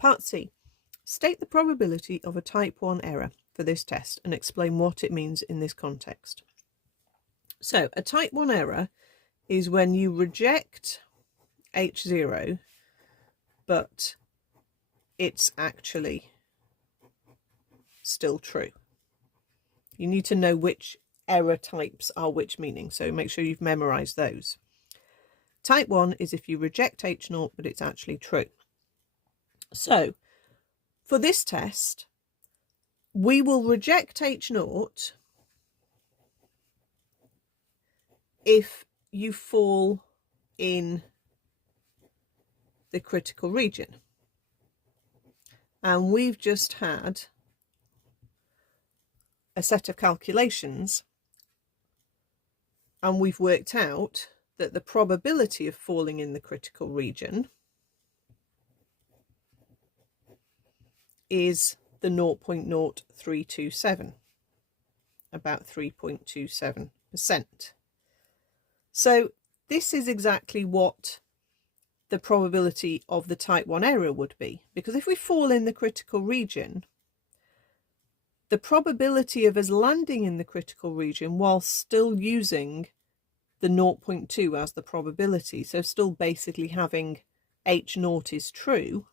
Part C. State the probability of a type 1 error for this test and explain what it means in this context. So a type 1 error is when you reject H0, but it's actually still true. You need to know which error types are which meaning, so make sure you've memorized those. Type 1 is if you reject H0, but it's actually true. So for this test, we will reject H0 if you fall in the critical region. And we've just had a set of calculations and we've worked out that the probability of falling in the critical region is the 0.0327, about 3.27%. So this is exactly what the probability of the type 1 error would be, because if we fall in the critical region, the probability of us landing in the critical region while still using the 0.2 as the probability, so still basically having H0 is true,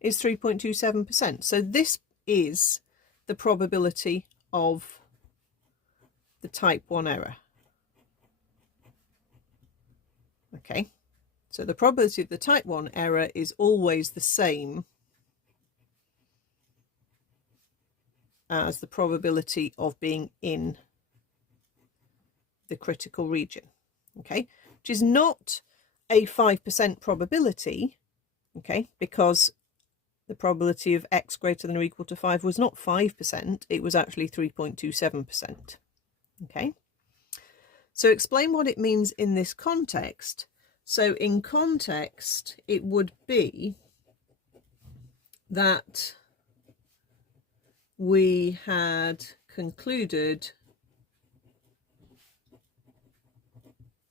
is 3.27%. So this is the probability of the type 1 error. Okay, so the probability of the type 1 error is always the same as the probability of being in the critical region, okay, which is not a 5% probability, okay, because the probability of x greater than or equal to 5 was not 5%, it was actually 3.27%, okay. So explain what it means in this context. So in context, it would be that we had concluded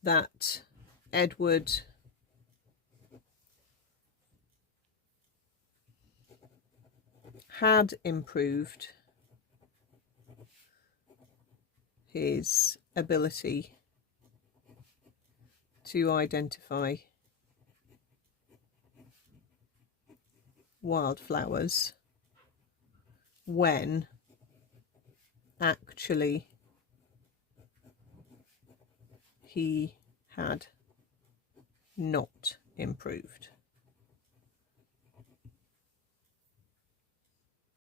that Edward had improved his ability to identify wildflowers when actually he had not improved.